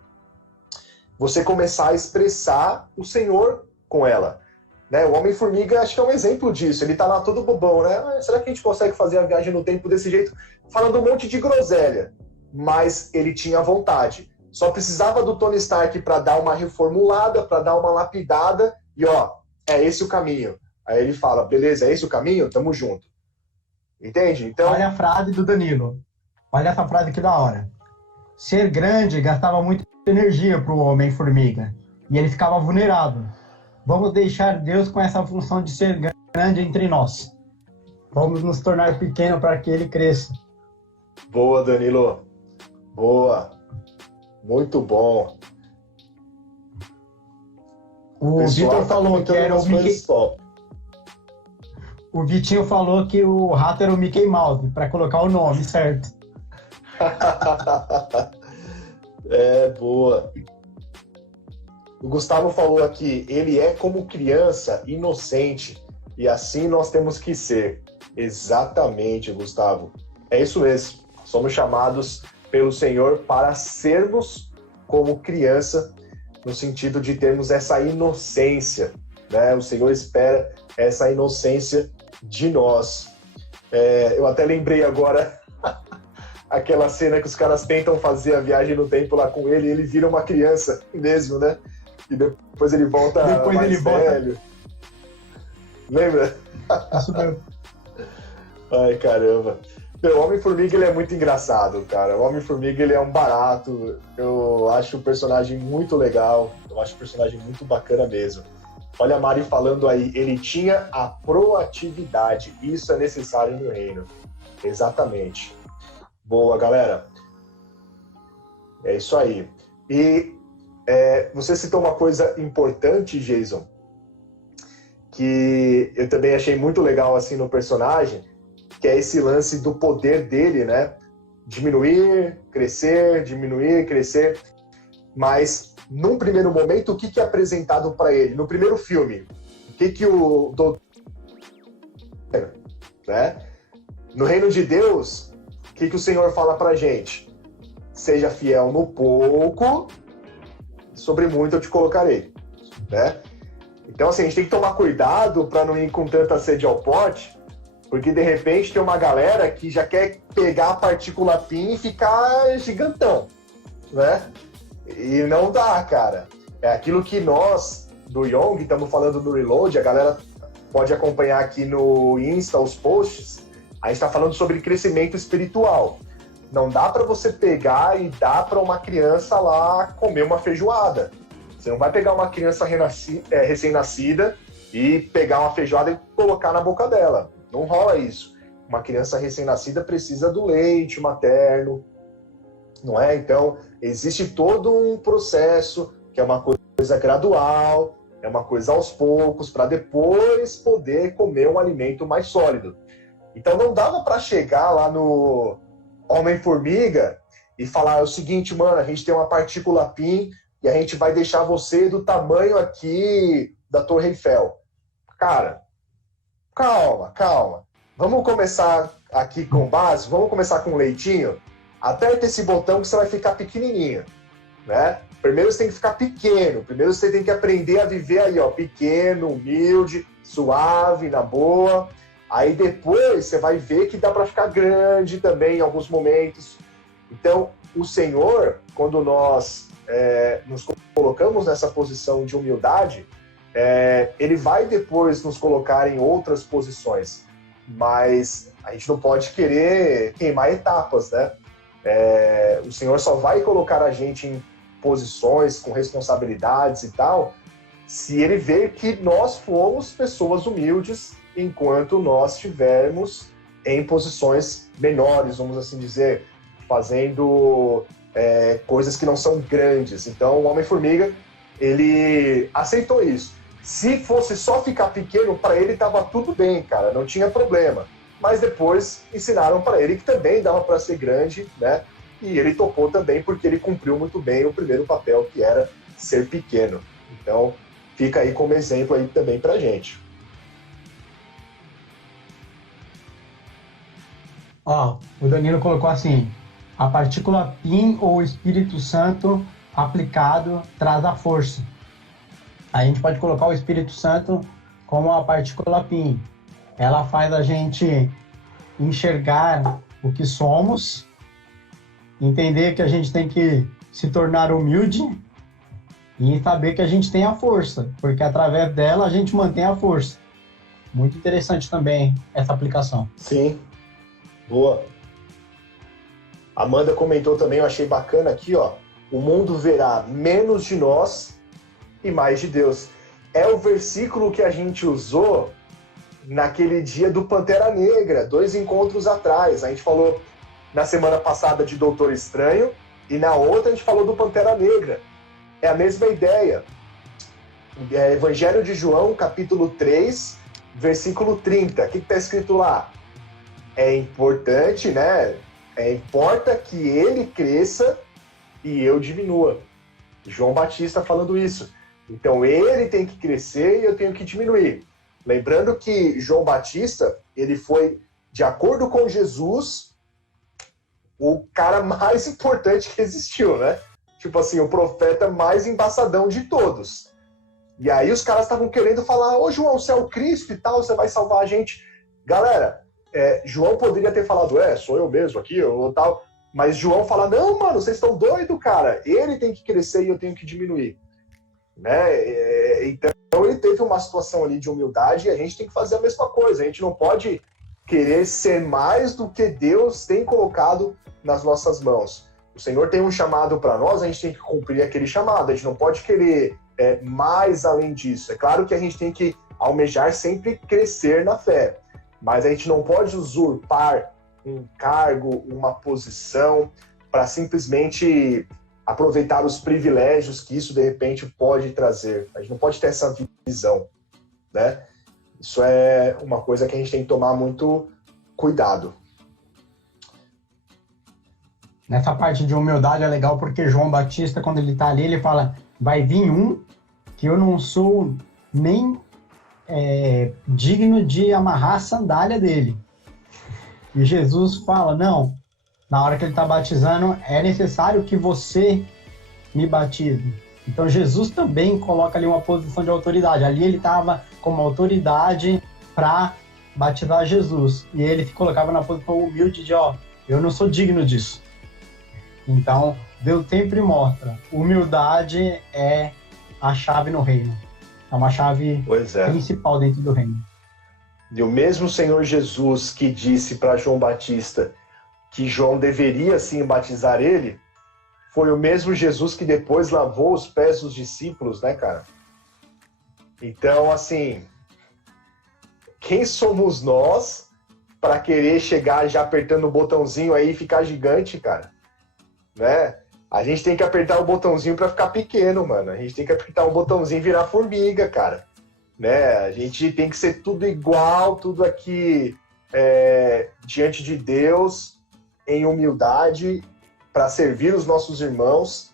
você começar a expressar o Senhor com ela. Né? O Homem-Formiga acho que é um exemplo disso. Ele tá lá todo bobão, né? Será que a gente consegue fazer a viagem no tempo desse jeito? Falando um monte de groselha. Mas ele tinha vontade. Só precisava do Tony Stark para dar uma reformulada, para dar uma lapidada, e ó, é esse o caminho. Aí ele fala, beleza, é esse o caminho? Tamo junto. Entende? Então... Olha a frase do Danilo. Olha essa frase que da hora. Ser grande gastava muita energia para o Homem-Formiga. E ele ficava vulnerável. Vamos deixar Deus com essa função de ser grande entre nós. Vamos nos tornar pequenos para que ele cresça. Boa, Danilo. Boa. Muito bom. O Vitor falou que era o Mickey... O Vitinho falou que o rato era o Mickey Mouse, para colocar o nome certo. É, boa. O Gustavo falou aqui, ele é como criança, inocente, e assim nós temos que ser. Exatamente, Gustavo. É isso mesmo. Somos chamados pelo Senhor para sermos como criança, no sentido de termos essa inocência, né? O Senhor espera essa inocência de nós. Eu até lembrei agora aquela cena que os caras tentam fazer a viagem no tempo lá com ele e ele vira uma criança mesmo, né? E depois ele volta mais velho. Lembra? Isso mesmo. Ai, caramba. O Homem-Formiga, ele é muito engraçado, cara. O Homem-Formiga, ele é um barato. Eu acho o personagem muito legal. Eu acho o personagem muito bacana mesmo. Olha a Mari falando aí, ele tinha a proatividade. Isso é necessário no reino. Exatamente. Boa, galera. É isso aí. E você citou uma coisa importante, Jason, que eu também achei muito legal assim no personagem, que é esse lance do poder dele, né? Diminuir, crescer. Mas, num primeiro momento, o que é apresentado para ele? No primeiro filme, o que o doutor... né? No reino de Deus, o que o Senhor fala pra gente? Seja fiel no pouco, sobre muito eu te colocarei, né? Então, assim, a gente tem que tomar cuidado para não ir com tanta sede ao pote, porque, de repente, tem uma galera que já quer pegar a partícula PIN e ficar gigantão, né? E não dá, cara. É aquilo que nós, do Young, estamos falando do Reload, a galera pode acompanhar aqui no Insta os posts, a gente está falando sobre crescimento espiritual. Não dá para você pegar e dar para uma criança lá comer uma feijoada. Você não vai pegar uma criança recém-nascida e pegar uma feijoada e colocar na boca dela. Não rola isso. Uma criança recém-nascida precisa do leite materno, não é? Então, existe todo um processo que é uma coisa gradual, é uma coisa aos poucos, para depois poder comer um alimento mais sólido. Então, não dava para chegar lá no Homem-Formiga e falar o seguinte, mano, a gente tem uma partícula PIN e a gente vai deixar você do tamanho aqui da Torre Eiffel. Cara, calma. Vamos começar aqui com base, vamos começar com leitinho. Aperta esse botão que você vai ficar pequenininho, né? Primeiro você tem que ficar pequeno, primeiro você tem que aprender a viver aí, ó, pequeno, humilde, suave, na boa. Aí depois você vai ver que dá para ficar grande também em alguns momentos. Então, o Senhor, quando nós nos colocamos nessa posição de humildade, ele vai depois nos colocar em outras posições. Mas a gente não pode querer queimar etapas, né? O Senhor só vai colocar a gente em posições com responsabilidades e tal, se Ele ver que nós fomos pessoas humildes enquanto nós estivermos em posições menores, vamos assim dizer, fazendo coisas que não são grandes. Então, o Homem-Formiga, ele aceitou isso. Se fosse só ficar pequeno, para ele estava tudo bem, cara, não tinha problema. Mas depois ensinaram para ele que também dava para ser grande, né? E ele topou também porque ele cumpriu muito bem o primeiro papel, que era ser pequeno. Então, fica aí como exemplo aí também pra gente. Ó, o Danilo colocou assim, a partícula PIN ou Espírito Santo aplicado traz a força. A gente pode colocar o Espírito Santo como a partícula PIN. Ela faz a gente enxergar o que somos, entender que a gente tem que se tornar humilde e saber que a gente tem a força, porque através dela a gente mantém a força. Muito interessante também essa aplicação. Sim, boa. Amanda comentou também, eu achei bacana aqui, ó. O mundo verá menos de nós e mais de Deus. É o versículo que a gente usou naquele dia do Pantera Negra, 2 encontros atrás. A gente falou na semana passada de Doutor Estranho e na outra a gente falou do Pantera Negra. É a mesma ideia. Evangelho de João, capítulo 3, versículo 30. O que está escrito lá? É importante, né? Importa que ele cresça e eu diminua. João Batista falando isso. Então ele tem que crescer e eu tenho que diminuir. Lembrando que João Batista, ele foi, de acordo com Jesus, o cara mais importante que existiu, né? Tipo assim, o profeta mais embaçadão de todos. E aí os caras estavam querendo falar, ô João, você é o Cristo e tal, você vai salvar a gente. Galera, João poderia ter falado, sou eu mesmo aqui, ou tal. Mas João fala, não, mano, vocês estão doidos, cara. Ele tem que crescer e eu tenho que diminuir. Né? Então ele teve uma situação ali de humildade e a gente tem que fazer a mesma coisa. A gente não pode querer ser mais do que Deus tem colocado nas nossas mãos. O Senhor tem um chamado para nós, a gente tem que cumprir aquele chamado. A gente não pode querer mais além disso. É claro que a gente tem que almejar sempre crescer na fé, mas a gente não pode usurpar um cargo, uma posição para simplesmente aproveitar os privilégios que isso de repente pode trazer. A gente não pode ter essa visão, né? Isso é uma coisa que a gente tem que tomar muito cuidado. Nessa parte de humildade é legal porque João Batista, quando ele está ali, ele fala, vai vir um que eu não sou nem digno de amarrar a sandália dele. E Jesus fala, não, na hora que ele está batizando, é necessário que você me batize. Então Jesus também coloca ali uma posição de autoridade. Ali ele estava como autoridade para batizar Jesus. E ele se colocava na posição humilde de, eu não sou digno disso. Então, Deus sempre mostra, humildade é a chave no reino. É uma chave principal dentro do reino. E o mesmo Senhor Jesus que disse para João Batista que João deveria sim batizar ele, foi o mesmo Jesus que depois lavou os pés dos discípulos, né, cara? Então, assim, quem somos nós para querer chegar já apertando o botãozinho aí e ficar gigante, cara? Né? A gente tem que apertar o botãozinho para ficar pequeno, mano. A gente tem que apertar o botãozinho e virar formiga, cara. Né? A gente tem que ser tudo igual, tudo aqui diante de Deus, em humildade, para servir os nossos irmãos,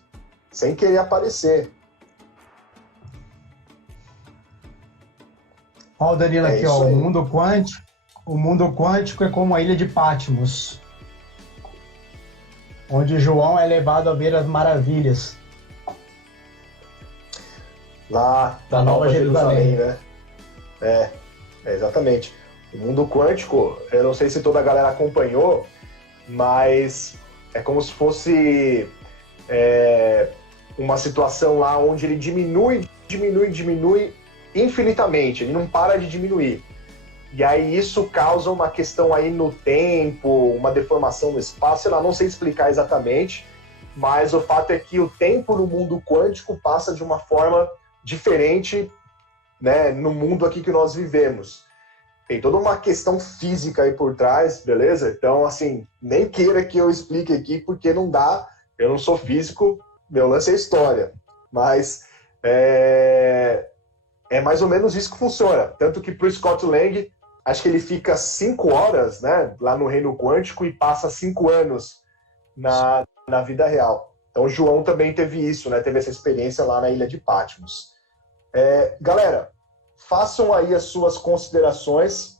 sem querer aparecer. Olha o Danilo aqui, o mundo quântico é como a ilha de Patmos, onde João é levado a ver as maravilhas. Lá da Nova Jerusalém, né? Exatamente. O mundo quântico, eu não sei se toda a galera acompanhou, mas é como se fosse uma situação lá onde ele diminui infinitamente, ele não para de diminuir. E aí isso causa uma questão aí no tempo, uma deformação no espaço, sei lá, não sei explicar exatamente, mas o fato é que o tempo no mundo quântico passa de uma forma diferente, né, no mundo aqui que nós vivemos. Tem toda uma questão física aí por trás, beleza? Então, assim, nem queira que eu explique aqui, porque não dá, eu não sou físico, meu lance é história. Mas é mais ou menos isso que funciona. Tanto que pro Scott Lang, acho que ele fica 5 horas, né, lá no reino quântico e passa 5 anos na vida real. Então, o João também teve isso, né? Teve essa experiência lá na ilha de Patmos. Galera, façam aí as suas considerações.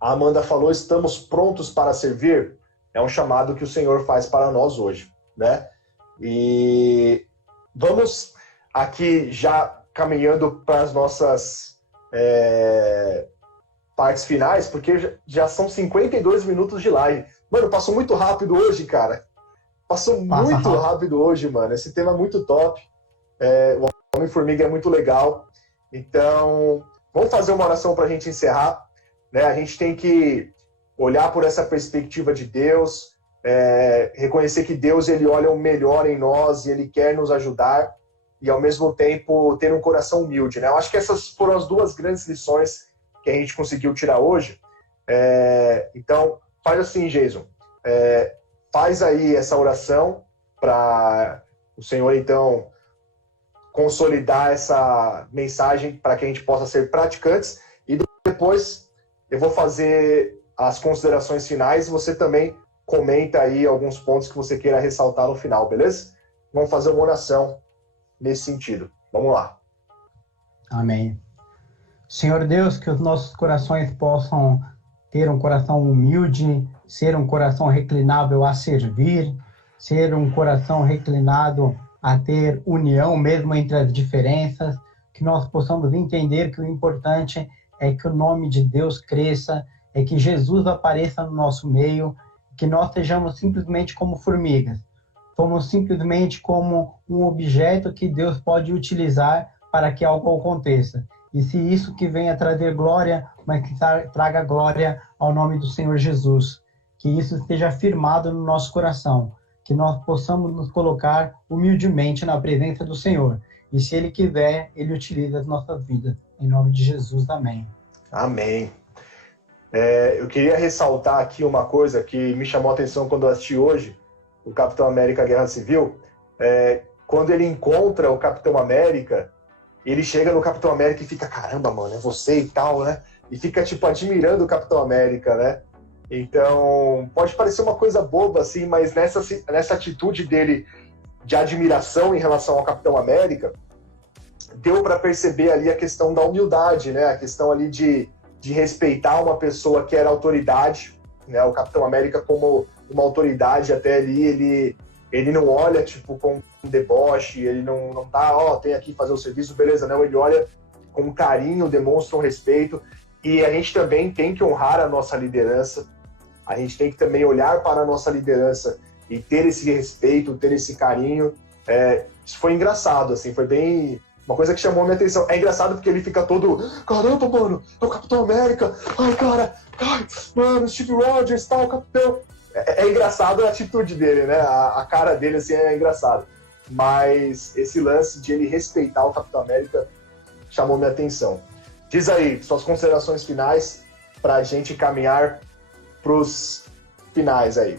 A Amanda falou, estamos prontos para servir? É um chamado que o Senhor faz para nós hoje, né? E vamos aqui já caminhando para as nossas partes finais, porque já são 52 minutos de live. Mano, passou muito rápido hoje, cara. Passou muito rápido hoje, mano. Esse tema é muito top. O Homem-Formiga é muito legal. Então, vamos fazer uma oração para a gente encerrar. Né? A gente tem que olhar por essa perspectiva de Deus, reconhecer que Deus ele olha o melhor em nós e Ele quer nos ajudar e, ao mesmo tempo, ter um coração humilde. Né? Eu acho que essas foram as duas grandes lições que a gente conseguiu tirar hoje. Então, faz assim, Jason. Faz aí essa oração para o Senhor, então, consolidar essa mensagem para que a gente possa ser praticantes. E depois eu vou fazer as considerações finais e você também comenta aí alguns pontos que você queira ressaltar no final, beleza? Vamos fazer uma oração nesse sentido. Vamos lá. Amém. Senhor Deus, que os nossos corações possam ter um coração humilde, ser um coração reclinável a servir, ser um coração reclinado a ter união mesmo entre as diferenças, que nós possamos entender que o importante é que o nome de Deus cresça, é que Jesus apareça no nosso meio, que nós sejamos simplesmente como formigas, somos simplesmente como um objeto que Deus pode utilizar para que algo aconteça. E se isso que venha trazer glória, mas que traga glória ao nome do Senhor Jesus, que isso esteja firmado no nosso coração, que nós possamos nos colocar humildemente na presença do Senhor. E se Ele quiser, Ele utiliza as nossas vidas. Em nome de Jesus, amém. Amém. Eu queria ressaltar aqui uma coisa que me chamou a atenção quando eu assisti hoje, o Capitão América Guerra Civil. Quando ele encontra o Capitão América, ele chega no Capitão América e fica, caramba, mano, é você e tal, né? E fica, tipo, admirando o Capitão América, né? Então, pode parecer uma coisa boba, assim, mas nessa atitude dele de admiração em relação ao Capitão América, deu para perceber ali a questão da humildade, né? A questão ali de respeitar uma pessoa que era autoridade, né? O Capitão América como uma autoridade até ali, ele não olha, tipo, com um deboche, ele não tá, tem aqui fazer o serviço, beleza, não, ele olha com carinho, demonstra um respeito, e a gente também tem que honrar a nossa liderança, a gente tem que também olhar para a nossa liderança e ter esse respeito, ter esse carinho. Isso foi engraçado, assim, foi bem... Uma coisa que chamou a minha atenção. É engraçado porque ele fica todo... Caramba, mano, é o Capitão América. Ai, cara, mano, Steve Rogers, tal, Capitão... É engraçado a atitude dele, né? A cara dele, assim, é engraçado. Mas esse lance de ele respeitar o Capitão América chamou minha atenção. Diz aí, suas considerações finais pra gente caminhar pros finais aí.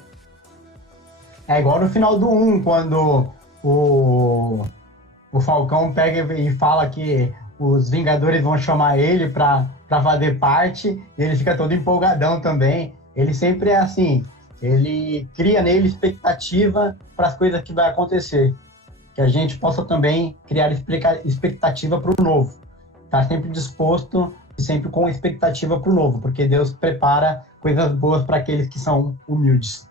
É igual no final do 1, quando o Falcão pega e fala que os Vingadores vão chamar ele pra fazer parte, e ele fica todo empolgadão também. Ele sempre é assim, ele cria nele expectativa para as coisas que vai acontecer. Que a gente possa também criar expectativa para o novo. Tá sempre disposto e sempre com expectativa para o novo, porque Deus prepara coisas boas para aqueles que são humildes.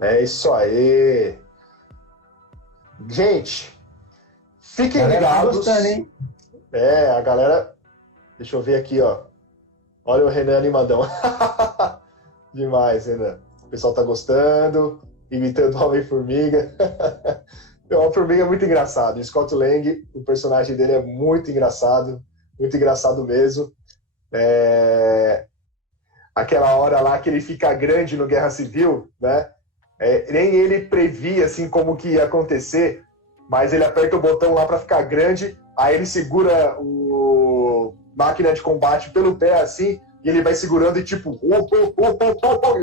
É isso aí. Gente, fiquem ligados. Gostando, hein? A galera... Deixa eu ver aqui, ó. Olha o Renan animadão. Demais, Renan. O pessoal tá gostando, imitando o Homem-Formiga. O Homem-Formiga é muito engraçado. O Scott Lang, o personagem dele é muito engraçado mesmo. Aquela hora lá que ele fica grande no Guerra Civil, né? Nem ele previa assim como que ia acontecer, mas ele aperta o botão lá para ficar grande, aí ele segura o máquina de combate pelo pé assim, e ele vai segurando e tipo,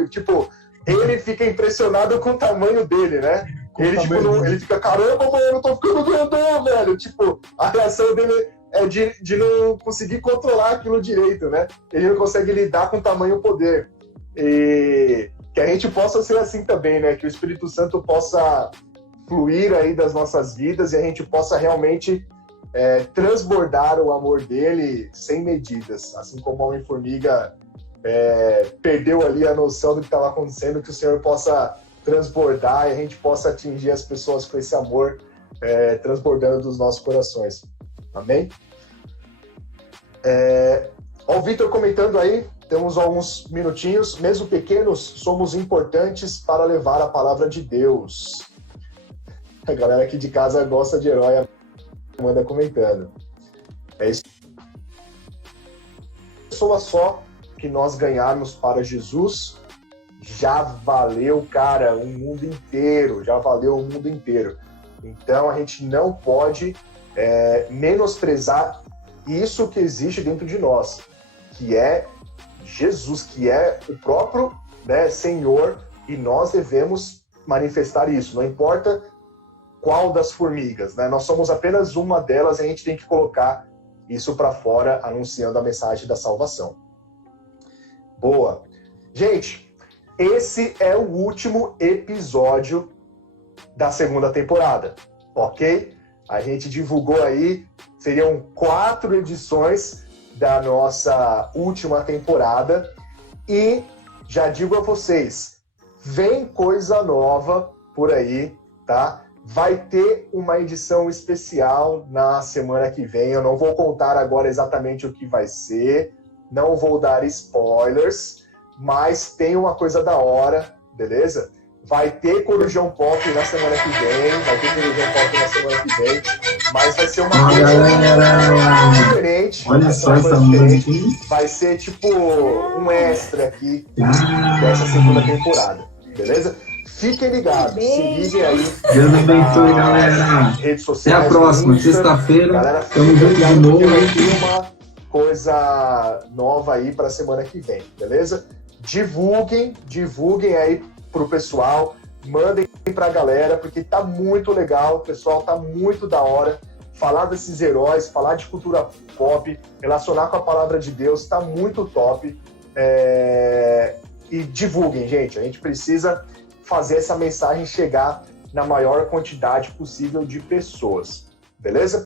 tipo, ele fica impressionado com o tamanho dele, né? Ele fica, caramba, mano, eu tô ficando grandão, velho. Tipo, a reação dele é de não conseguir controlar aquilo direito, né? Ele não consegue lidar com o tamanho e poder. E que a gente possa ser assim também, né? Que o Espírito Santo possa fluir aí das nossas vidas e a gente possa realmente transbordar o amor dele sem medidas. Assim como o Homem-Formiga perdeu ali a noção do que estava acontecendo, que o Senhor possa transbordar e a gente possa atingir as pessoas com esse amor transbordando dos nossos corações. Amém? Ó, o Vitor comentando aí, temos alguns minutinhos. Mesmo pequenos, somos importantes para levar a palavra de Deus. A galera aqui de casa gosta de herói, manda comentando. É isso. Pessoa só que nós ganharmos para Jesus, já valeu, cara, o mundo inteiro. Já valeu o mundo inteiro. Então, a gente não pode menosprezar isso que existe dentro de nós, que é Jesus, que é o próprio, né, Senhor, e nós devemos manifestar isso. Não importa qual das formigas, né? Nós somos apenas uma delas e a gente tem que colocar isso para fora, anunciando a mensagem da salvação. Boa. Gente, esse é o último episódio da segunda temporada, ok? A gente divulgou aí, seriam 4 edições da nossa última temporada e já digo a vocês, vem coisa nova por aí, tá? Vai ter uma edição especial na semana que vem, eu não vou contar agora exatamente o que vai ser, não vou dar spoilers, mas tem uma coisa da hora, beleza? Vai ter Corujão Pop na semana que vem, mas vai ser uma coisa diferente. Olha só essa música. Vai ser tipo um extra aqui dessa segunda temporada, beleza? Fiquem ligados, se liguem aí. Deus abençoe, galera. Redes sociais. Até a próxima, sexta-feira. Estamos juntos de novo. Tem uma coisa nova aí para a semana que vem, beleza? Divulguem aí pro pessoal, mandem pra galera, porque tá muito legal, pessoal, tá muito da hora. Falar desses heróis, falar de cultura pop, relacionar com a palavra de Deus, tá muito top. E divulguem, gente, a gente precisa fazer essa mensagem chegar na maior quantidade possível de pessoas, beleza?